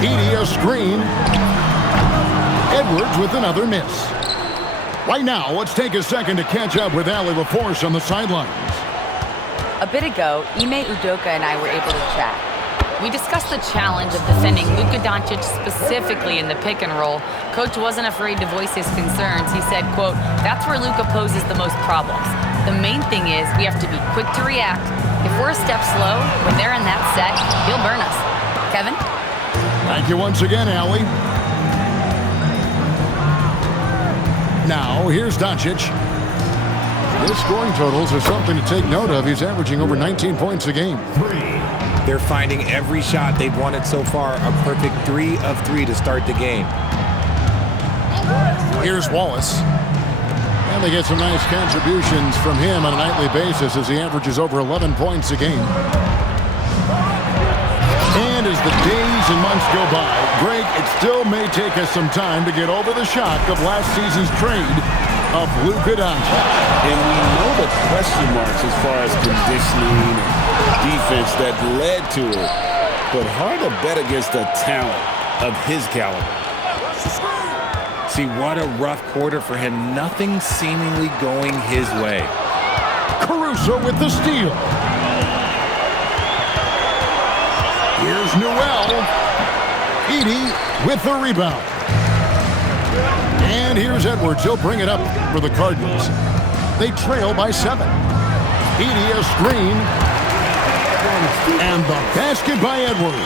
Edey a screen. Edwards with another miss. Right now, let's take a second to catch up with Allie LaForce on the sidelines. A bit ago, Ime Udoka and I were able to chat. We discussed the challenge of defending Luka Doncic specifically in the pick and roll. Coach wasn't afraid to voice his concerns. He said, quote, "That's where Luka poses the most problems. The main thing is we have to be quick to react. If we're a step slow, when they're in that set, he'll burn us." Kevin? Thank you once again, Allie. Now, here's Doncic. His scoring totals are something to take note of. He's averaging over 19 points a game. They're finding every shot they've wanted so far, a perfect 3 of 3 to start the game. Here's Wallace. And they get some nice contributions from him on a nightly basis as he averages over 11 points a game. And as the days and months go by, Greg, it still may take us some time to get over the shock of last season's trade of Luka Doncic. And we know the question marks as far as conditioning and defense that led to it. But hard to bet against a talent of his caliber. See, what a rough quarter for him. Nothing seemingly going his way. Caruso with the steal. Here's Newell. Edey with the rebound. And here's Edwards. He'll bring it up for the Cardinals. They trail by 7. Edey a screen. And the basket by Edwards.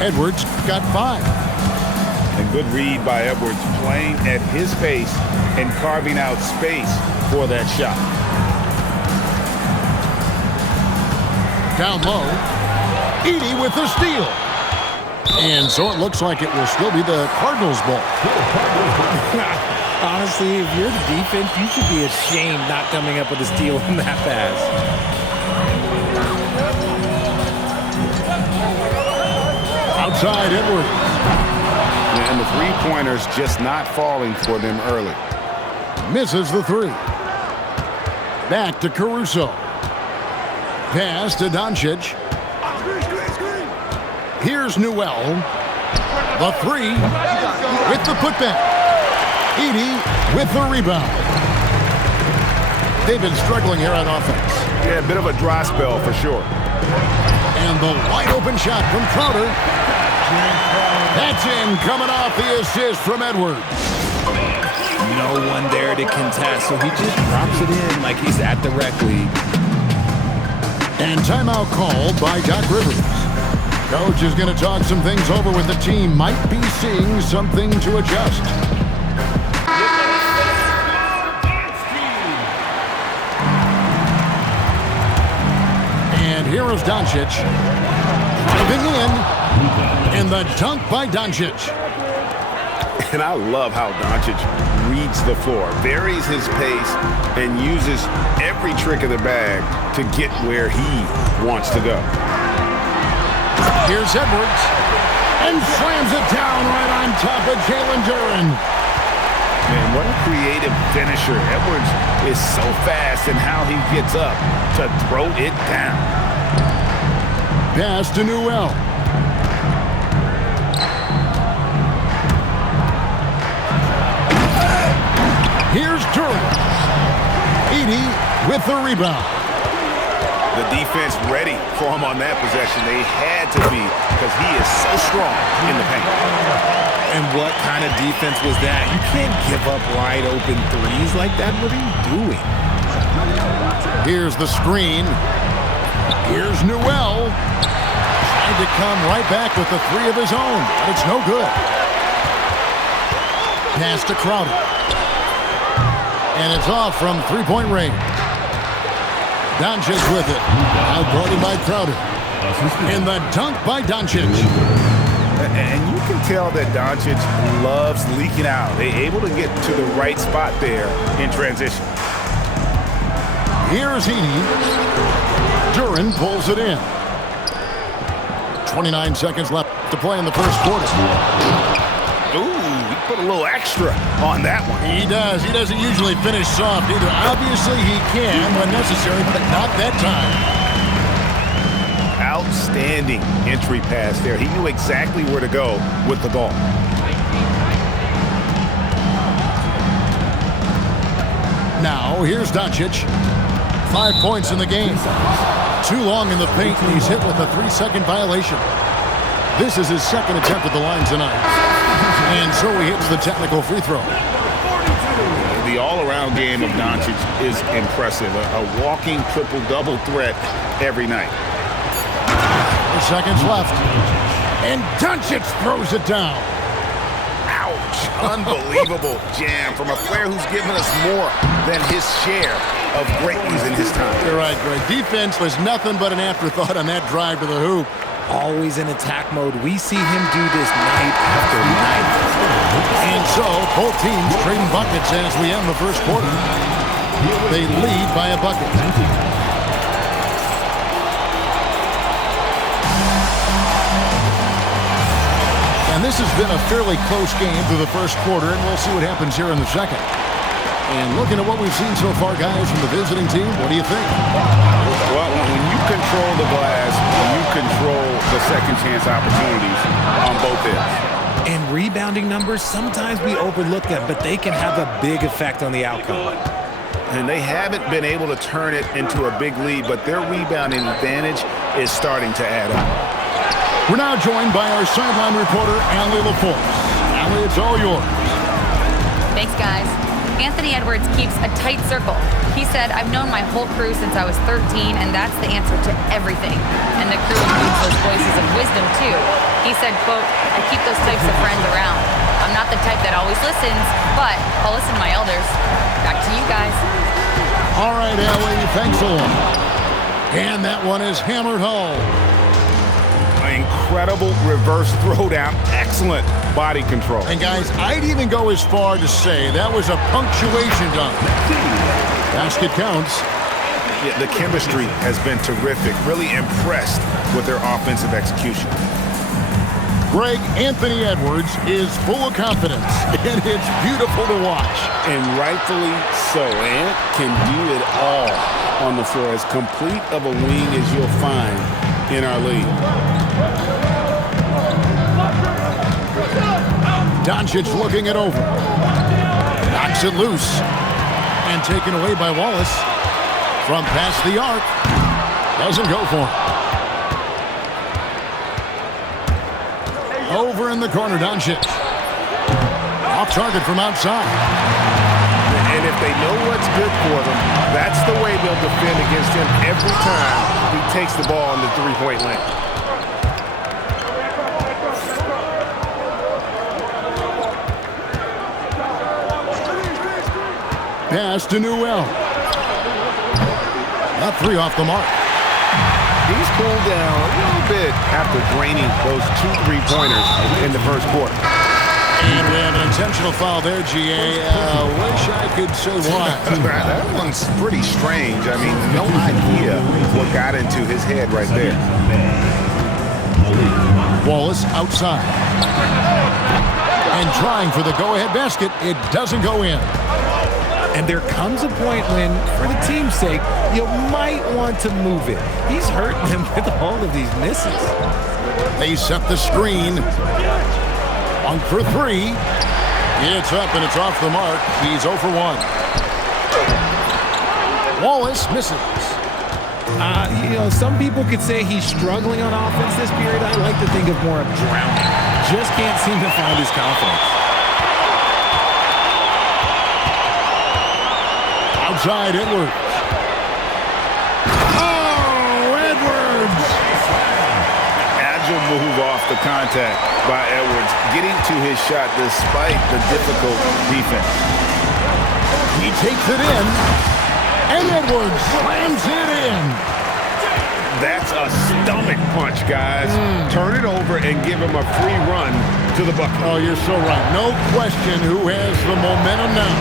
Edwards got 5. A good read by Edwards, playing at his pace and carving out space for that shot. Down low. Edey with the steal. And so it looks like it will still be the Cardinals' ball. Honestly, if you're the defense, you should be ashamed not coming up with a steal in that pass. Outside Edwards. And the three-pointers just not falling for them early. Misses the 3. Back to Caruso. Pass to Doncic. Here's Newell. The 3 with the putback. Edey with the rebound. They've been struggling here on offense. Yeah, a bit of a dry spell for sure. And the wide open shot from Crowder. That's in, coming off the assist from Edwards. No one there to contest, so he just drops it in like he's at the rec league. And timeout called by Doc Rivers. Coach is going to talk some things over with the team. Might be seeing something to adjust. And here is Doncic. Driving in. And the dunk by Doncic. And I love how Doncic reads the floor, varies his pace, and uses every trick of the bag to get where he wants to go. Here's Edwards. And slams it down right on top of Jalen Duren. Man, what a creative finisher. Edwards is so fast in how he gets up to throw it down. Pass to Newell. Here's Duren. Edey with the rebound. The defense ready for him on that possession. They had to be because he is so strong in the paint. And what kind of defense was that? You can't give up wide open threes like that. What are you doing? Here's the screen. Here's Newell. Trying to come right back with the 3 of his own, but it's no good. Pass to Crowder. And it's off from three-point range. Doncic with it. Outguarded by Crowder. And the dunk by Doncic. And you can tell that Doncic loves leaking out. They're able to get to the right spot there in transition. Here's Edey. Duren pulls it in. 29 seconds left to play in the first quarter. Ooh, he put a little extra on that one. He does. He doesn't usually finish soft either. Obviously, he can when necessary, but not that time. Out outstanding entry pass there. He knew exactly where to go with the ball. Now, here's Doncic. 5 points in the game. Too long in the paint, and he's hit with a 3-second violation. This is his second attempt at the line tonight. And so he hits the technical free throw. The all-around game of Doncic is impressive. A walking triple-double threat every night. 4 seconds left. And Doncic throws it down. Ouch. Unbelievable jam from a player who's given us more than his share of great ones in his time. You're right, Greg. Defense was nothing but an afterthought on that drive to the hoop. Always in attack mode. We see him do this night after night. And so, both teams trading buckets as we end the first quarter. They lead by a bucket. And this has been a fairly close game through the first quarter, and we'll see what happens here in the second. And looking at what we've seen so far, guys, from the visiting team, what do you think? Well, when you control the glass, you control the second chance opportunities on both ends. And rebounding numbers, sometimes we overlook them, but they can have a big effect on the outcome. And they haven't been able to turn it into a big lead, but their rebounding advantage is starting to add up. We're now joined by our sideline reporter, Allie LaForce. Allie, it's all yours. Thanks, guys. Anthony Edwards keeps a tight circle. He said, "I've known my whole crew since I was 13, and that's the answer to everything." And the crew includes those voices of wisdom, too. He said, quote, "I keep those types of friends around. I'm not the type that always listens, but I'll listen to my elders." Back to you guys. All right, Allie, thanks a lot. And that one is hammered home. Incredible reverse throwdown. Excellent body control. And guys, I'd even go as far to say that was a punctuation dunk. Basket counts. Yeah, the chemistry has been terrific. Really impressed with their offensive execution. Greg, Anthony Edwards is full of confidence, and it's beautiful to watch. And rightfully so. Ant can do it all on the floor. As complete of a wing as you'll find in our league. Doncic looking it over. Knocks it loose. And taken away by Wallace. From past the arc. Doesn't go for him. Over in the corner, Doncic. Off target from outside. And if they know what's good for them, that's the way they'll defend against him every time he takes the ball in the three-point lane. Pass to Newell. That three off the mark. He's cooled down a little bit after draining those 2 3-pointers in the first quarter. And we have an intentional foul there, GA. Wish I could say why. That one's pretty strange. I mean, no idea what got into his head right there. Wallace outside. And trying for the go-ahead basket. It doesn't go in. And there comes a point when, for the team's sake, you might want to move it. He's hurting them with all of these misses. They set the screen. 1 for 3. It's up and it's off the mark. He's 0 for 1. Wallace misses. Some people could say he's struggling on offense this period. I like to think of more of drowning. Just can't seem to find his confidence. Outside Edwards. Oh, Edwards! Agile move off the contact by Edwards, getting to his shot despite the difficult defense. He takes it in, and Edwards slams it in. That's a stomach punch, guys. Turn it over and give him a free run to the bucket. Oh, you're so right. No question who has the momentum now.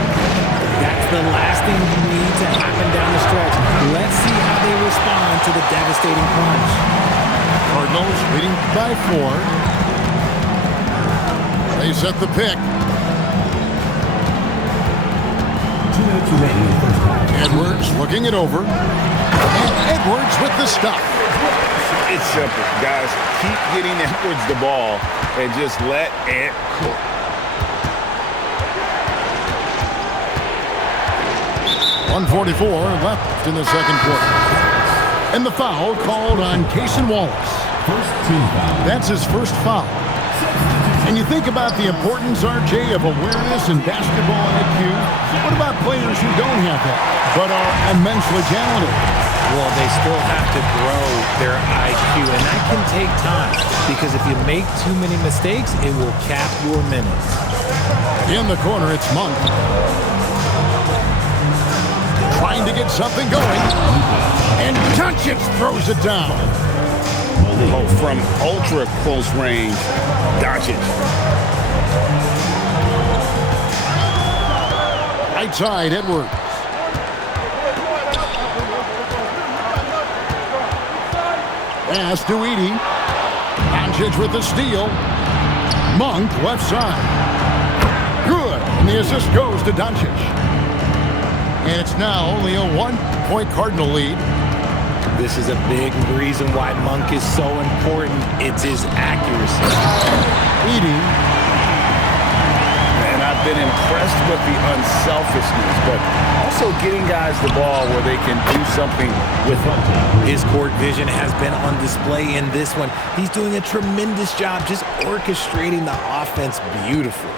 That's the last thing you need to happen down the stretch. Let's see how they respond to the devastating punch. Cardinals leading by 4. They set the pick. 2 minutes remaining in the first half. Edwards looking it over. And Edwards with the stop. It's simple, guys. Keep getting Edwards the ball and just let it cook. .144 left in the second quarter. And the foul called on Cason Wallace. First team foul. That's his first foul. And you think about the importance, RJ, of awareness and basketball IQ. What about players who don't have that, but are immensely talented? Well, they still have to grow their IQ, and that can take time because if you make too many mistakes, it will cap your minutes. In the corner, it's Monk. Trying to get something going. And Doncic throws it down. Oh, from ultra close range, Doncic. Right side, Edwards. Pass to Edey. Doncic with the steal. Monk left side. Good. And the assist goes to Doncic. And it's now only a 1-point Cardinal lead. This is a big reason why Monk is so important. It's his accuracy. Edey. And I've been impressed with the unselfishness, but also getting guys the ball where they can do something with it. His court vision has been on display in this one. He's doing a tremendous job just orchestrating the offense beautifully.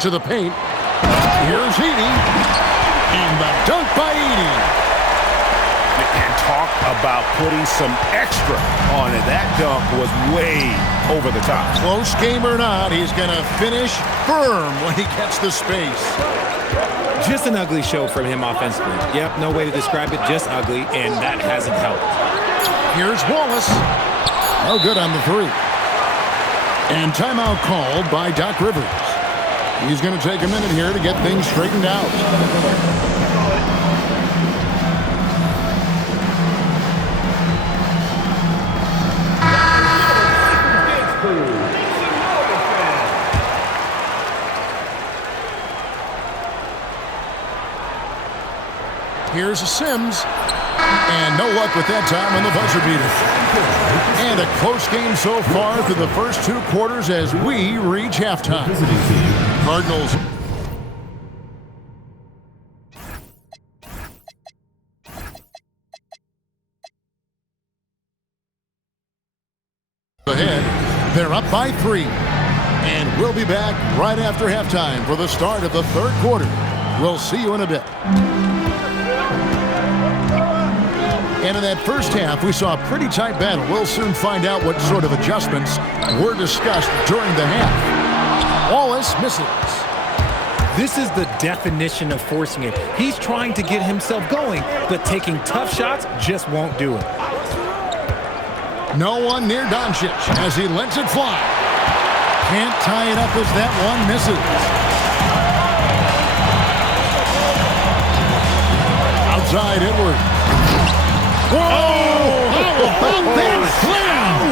To the paint. Here's Edey. And the dunk by Edey. And talk about putting some extra on it. That dunk was way over the top. Close game or not, he's going to finish firm when he gets the space. Just an ugly show from him offensively. Yep, no way to describe it, just ugly, and that hasn't helped. Here's Wallace. No good on the three. And timeout called by Doc Rivers. He's going to take a minute here to get things straightened out. Here's Sims. And no luck with that time on the buzzer beater. And a close game so far through the first two quarters as we reach halftime. Cardinals. Ahead, they're up by 3. And we'll be back right after halftime for the start of the third quarter. We'll see you in a bit. And in that first half, we saw a pretty tight battle. We'll soon find out what sort of adjustments were discussed during the half. Wallace misses. This is the definition of forcing it. He's trying to get himself going, but taking tough shots just won't do it. No one near Doncic as he lets it fly. Can't tie it up as that one misses. Outside Edwards. Whoa! How about that slam?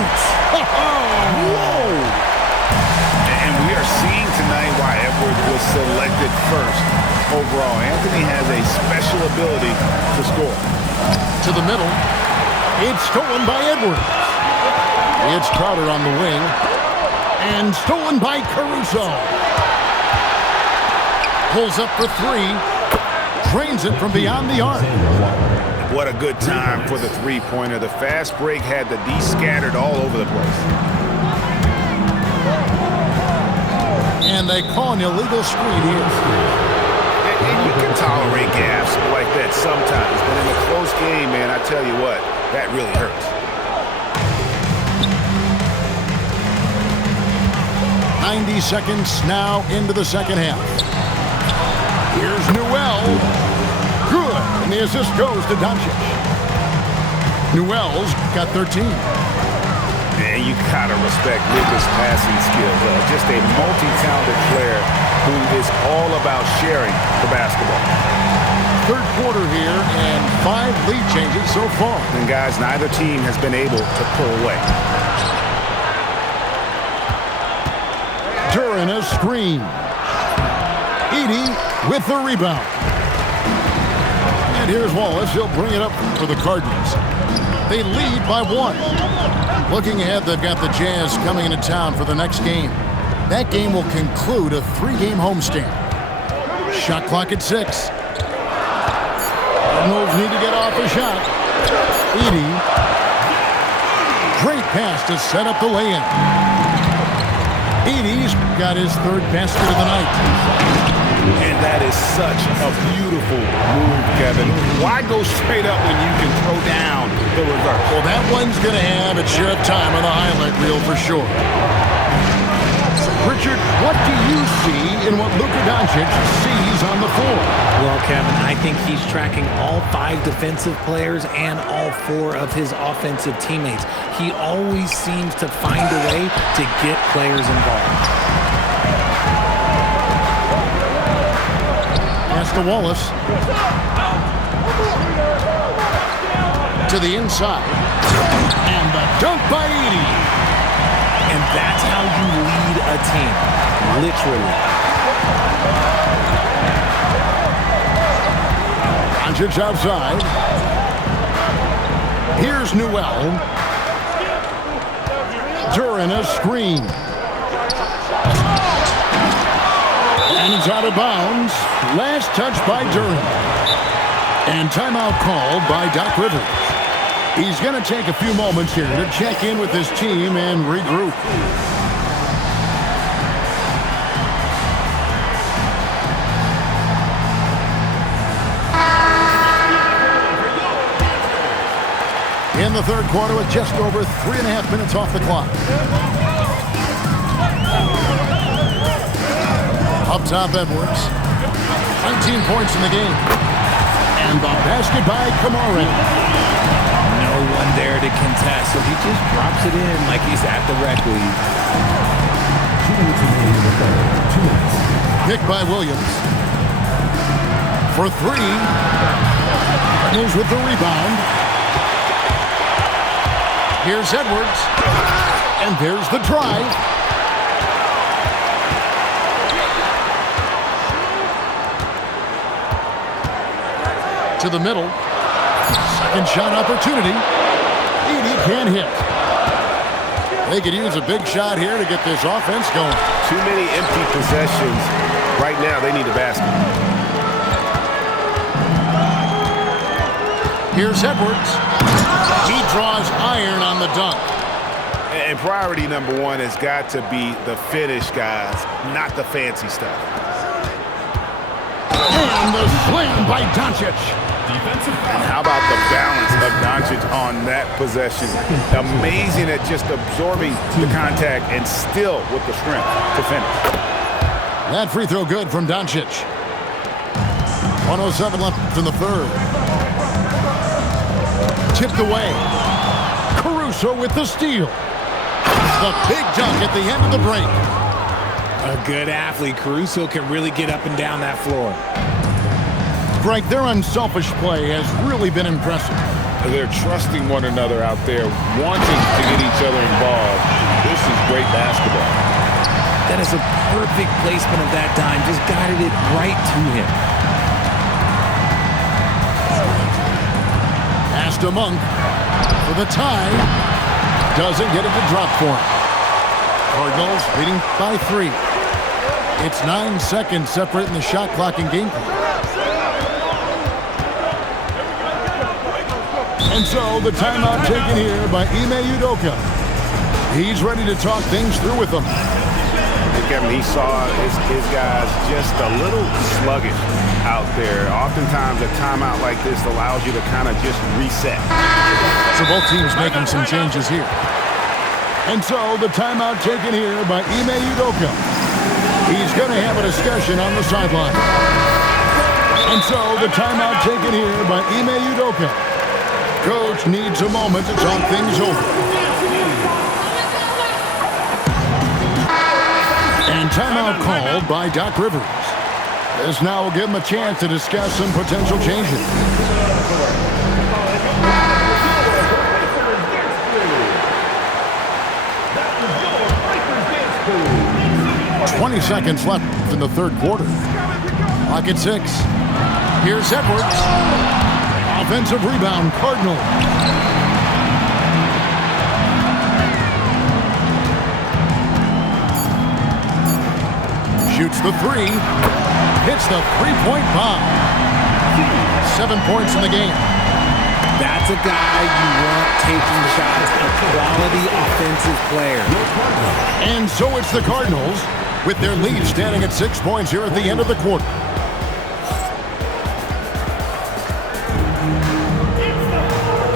Whoa! And we are seeing tonight why Edwards was selected first overall. Anthony has a special ability to score. To the middle. It's stolen by Edwards. It's Crowder on the wing. And stolen by Caruso. Pulls up for 3. Drains it from beyond the arc. What a good time for the three-pointer. The fast break had the D scattered all over the place. And they call an illegal screen here. And you can tolerate gaffes like that sometimes, but in a close game, man, I tell you what, that really hurts. 90 seconds now into the second half. Here's Newell. Good. And the assist goes to Doncic. Newell's got 13. Man, you gotta respect Luka's passing skills. Just a multi-talented player who is all about sharing the basketball. Third quarter here and 5 lead changes so far. And guys, neither team has been able to pull away. During a screen. Edey with the rebound. And here's Wallace. He'll bring it up for the Cardinals. They lead by 1. Looking ahead, they've got the Jazz coming into town for the next game. That game will conclude a 3-game homestand. Shot clock at 6. Cardinals need to get off a shot. Edey. Great pass to set up the lay-in. Edey's got his 3rd basket of the night. And that is such a beautiful move, Kevin. Why go straight up when you can throw down the reverse? Well, that one's going to have its share of time on the highlight reel for sure. Richard, what do you see in what Luka Doncic sees on the floor? Well, Kevin, I think he's tracking all 5 defensive players and all 4 of his offensive teammates. He always seems to find a way to get players involved. Pass to Wallace. To the inside. And the dunk by Edey. And that's how you lead a team, literally. Doncic outside. Here's Newell. Duran a screen. And it's out of bounds. Last touch by Duran. And timeout called by Doc Rivers. He's going to take a few moments here to check in with his team and regroup. In the 3rd quarter with just over 3.5 minutes off the clock. Up top, Edwards. 19 points in the game. And the basket by Kamara. No one there to contest, so he just drops it in like he's at the rec league. 2 minutes remaining in the third. 2 minutes. Picked by Williams. For 3. Cardinals with the rebound. Here's Edwards. And there's the drive. To the middle. Second shot opportunity. Edey can't hit. They could use a big shot here to get this offense going. Too many empty possessions. Right now, they need a basket. Here's Edwards. He draws iron on the dunk. And priority number 1 has got to be the finish, guys, not the fancy stuff. And the slam by Doncic. And how about the balance of Doncic on that possession? Amazing at just absorbing the contact and still with the strength to finish. That free throw good from Doncic. 1:07 left in the 3rd. Tipped away. Caruso with the steal. The big dunk at the end of the break. A good athlete. Caruso can really get up and down that floor. Greg, their unselfish play has really been impressive. They're trusting one another out there, wanting to get each other involved. This is great basketball. That is a perfect placement of that dime. Just guided it right to him. Pass to Monk for the tie. Doesn't get it to drop for him. Cardinals leading by 3. It's 9 seconds separating the shot clock and game clock. And so the timeout taken here by Ime Udoka. He's ready to talk things through with them. Kevin, he saw his guys just a little sluggish out there. Oftentimes a timeout like this allows you to kind of just reset. So both teams making some changes here. And so the timeout taken here by Ime Udoka. He's going to have a discussion on the sideline. And so the timeout taken here by Ime Udoka. Coach needs a moment to talk things over. And timeout called by Doc Rivers. This now will give him a chance to discuss some potential changes. 20 seconds left in the 3rd quarter. Clock at 6. Here's Edwards. Offensive rebound, Cardinals. Shoots the three. Hits the three-point bomb. 7 points in the game. That's a guy you want taking shots, a quality offensive player. And so it's the Cardinals with their lead standing at 6 points here at the end of the quarter.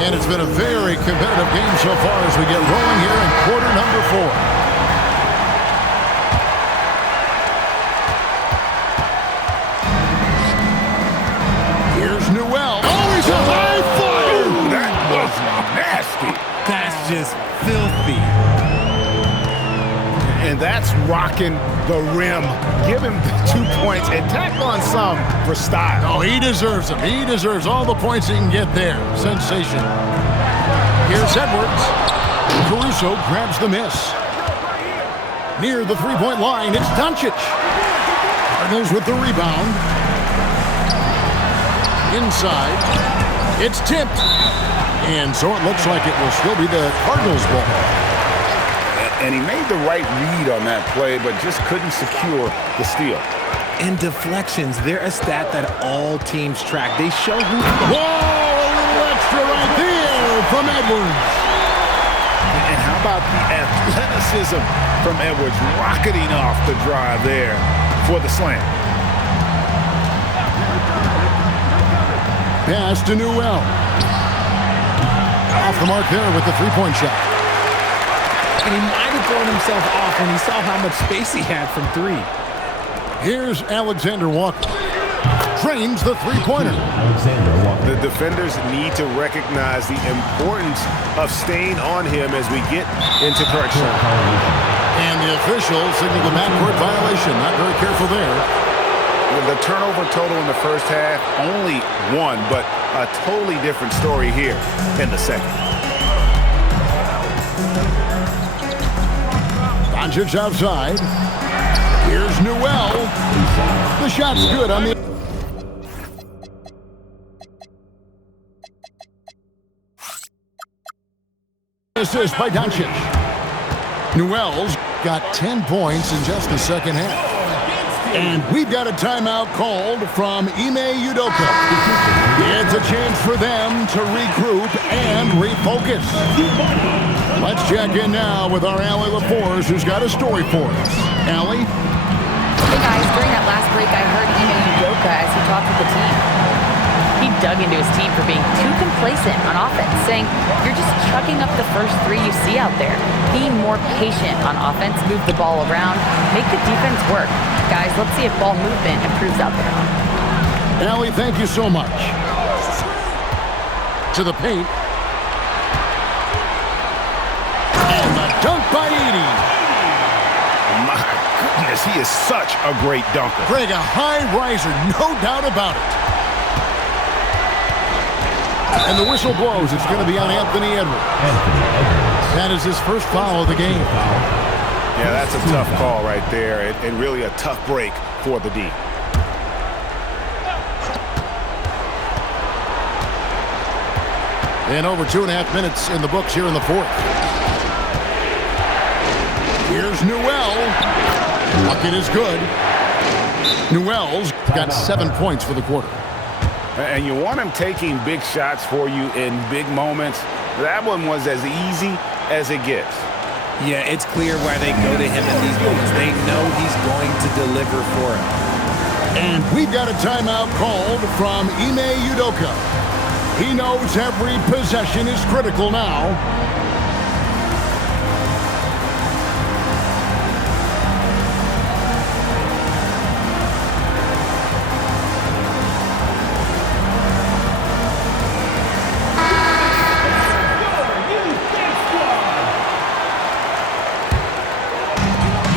And it's been a very competitive game so far as we get rolling here in quarter number 4. Newell. Oh, he's a high flyer! That was nasty. That's just filthy. And that's rocking the rim. Give him the 2 points and tack on some for style. Oh, he deserves them. He deserves all the points he can get there. Sensational. Here's Edwards. Caruso grabs the miss. Near the three-point line, it's Doncic. Cardinals with the rebound. Inside, it's tipped. And so it looks like it will still be the Cardinals' ball. And he made the right read on that play, but just couldn't secure the steal. And deflections, they're a stat that all teams track. They show who... Whoa, a little extra right there from Edwards. And how about the athleticism from Edwards rocketing off the drive there for the slam. Pass to Newell. Off the mark there with the three-point shot. And he might have thrown himself off when he saw how much space he had from three. Here's Alexander Walker. Drains the three-pointer. The defenders need to recognize the importance of staying on him as we get into crunch time. And the official signaled the backcourt violation. Not very careful there. The turnover total in the first half, only 1, but a totally different story here in the second. Doncic outside. Here's Newell. The shot's good on the... Assist by Doncic. Newell's got 10 points in just the second half. And we've got a timeout called from Ime Udoka. It's a chance for them to regroup and refocus. Let's check in now with our Allie LaForce, who's got a story for us. Allie? Hey guys, during that last break, I heard Ime Udoka as he talked with the team. He dug into his team for being too complacent on offense, saying, you're just chucking up the first three you see out there. Be more patient on offense, move the ball around, make the defense work. Guys, let's see if ball movement improves out there. Allie, thank you so much. To the paint. And the dunk by Edey. My goodness, he is such a great dunker. Greg, a high riser, no doubt about it. And the whistle blows. It's going to be on Anthony Edwards. That is his first foul of the game. Yeah, that's a tough call right there, and really a tough break for the D. And over 2.5 minutes in the books here in the fourth. Here's Newell. Bucket is good. Newell's got 7 points for the quarter. And you want him taking big shots for you in big moments. That one was as easy as it gets. Yeah, it's clear why they go to him in these moments. They know he's going to deliver for him. And we've got a timeout called from Ime Udoka. He knows every possession is critical now.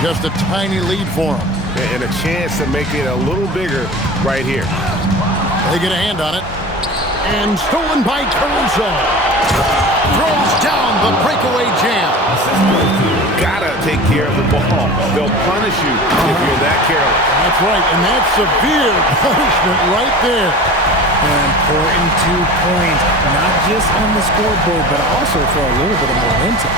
Just a tiny lead for him. And a chance to make it a little bigger right here. They get a hand on it. And stolen by Caruso. Throws down the breakaway jam. Gotta take care of the ball. They'll punish you if you're that careless. That's right, and that's severe punishment right there. An important 2 points, not just on the scoreboard, but also for a little bit of momentum.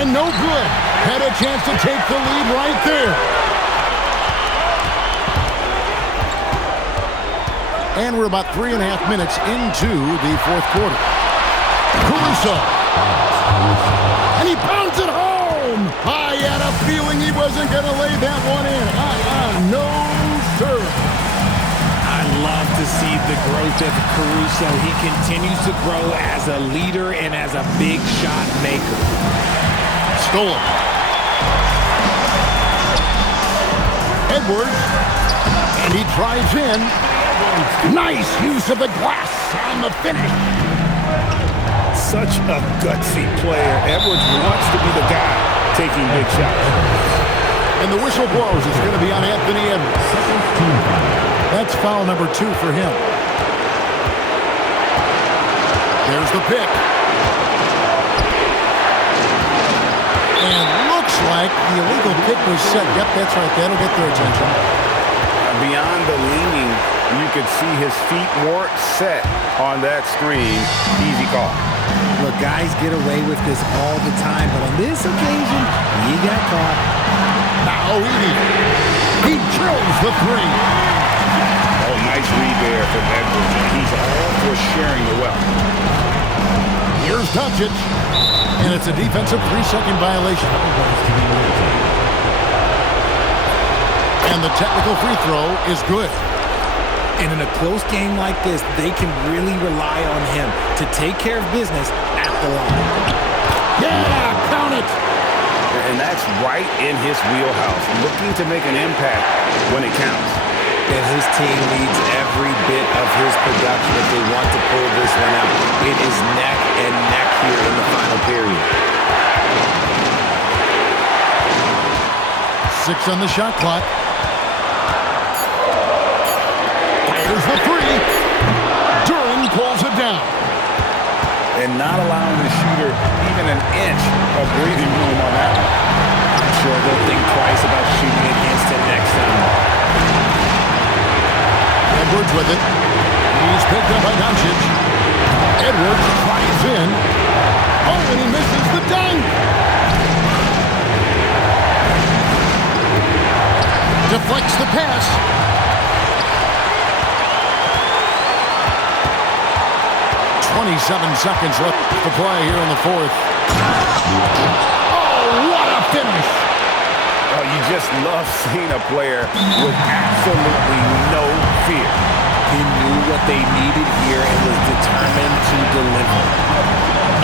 And no good. Had a chance to take the lead right there. And we're about 3.5 minutes into the fourth quarter. Caruso. And he pounds it home. I had a feeling he wasn't going to lay that one in. No, sir. I love to see the growth of Caruso. He continues to grow as a leader and as a big shot maker. Stolen. Edwards. And he drives in. Nice use of the glass on the finish. Such a gutsy player. Edwards wants to be the guy taking big shots. And the whistle blows. It's going to be on Anthony Edwards. That's foul number 2 for him. There's the pick. And looks like the illegal pick was set. Yep, that's right. That'll get their attention. Beyond the leaning, you could see his feet weren't set on that screen. Easy call. Look, guys get away with this all the time, but on this occasion, he got caught. Now he drills the 3. Oh, nice read there from Edwards. He's all for sharing the wealth. Here's Doncic. And it's a defensive 3-second violation. And the technical free throw is good. And in a close game like this, they can really rely on him to take care of business at the line. Yeah, count it. And that's right in his wheelhouse, looking to make an impact when it counts. And his team needs every bit of his production if they want to pull this one out. It is neck and neck here in the final period. 6 on the shot clock. There's the 3. Duren pulls it down. And not allowing the shooter even an inch of breathing room on that one. I'm sure they'll think twice about shooting against him next time. Edwards with it. He's picked up by Doncic. Edwards drives in. Oh, and he misses the dunk. Deflects the pass. Seconds left to play here in the fourth. Oh, what a finish! Oh, you just love seeing a player with absolutely no fear. He knew what they needed here and was determined to deliver.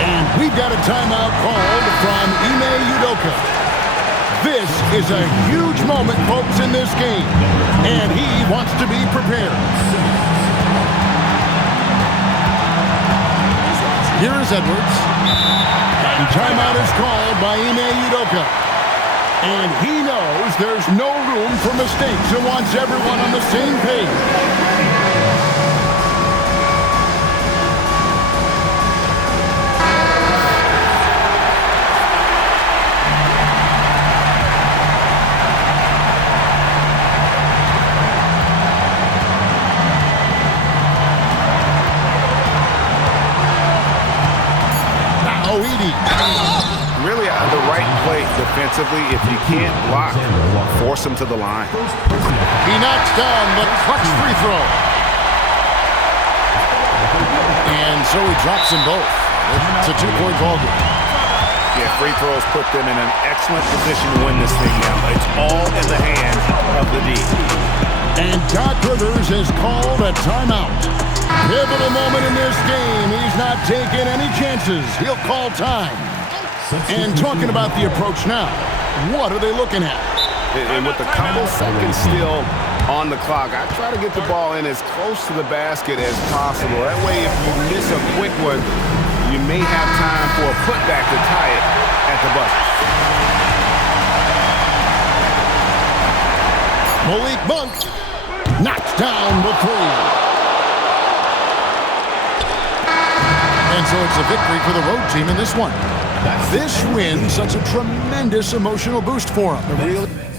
And we've got a timeout called from Ime Udoka. This is a huge moment, folks, in this game. And he wants to be prepared. Here is Edwards. And timeout is called by Ime Udoka. And he knows there's no room for mistakes and wants everyone on the same page. Really the right play defensively. If you can't block, force him to the line. He knocks down the clutch free throw. And so he drops them both. It's a 2-point ball game. Yeah, free throws put them in an excellent position to win this thing now. It's all in the hands of the D. And Doc Rivers has called a timeout. Pivotal moment in this game. He's not taking any chances. He'll call time. And talking about the approach now, what are they looking at? And with a couple seconds still on the clock, I try to get the ball in as close to the basket as possible. That way, if you miss a quick one, you may have time for a putback to tie it at the buzzer. Malik Monk knocks down the 3. And so it's a victory for the road team in this one. This win, such a tremendous emotional boost for them.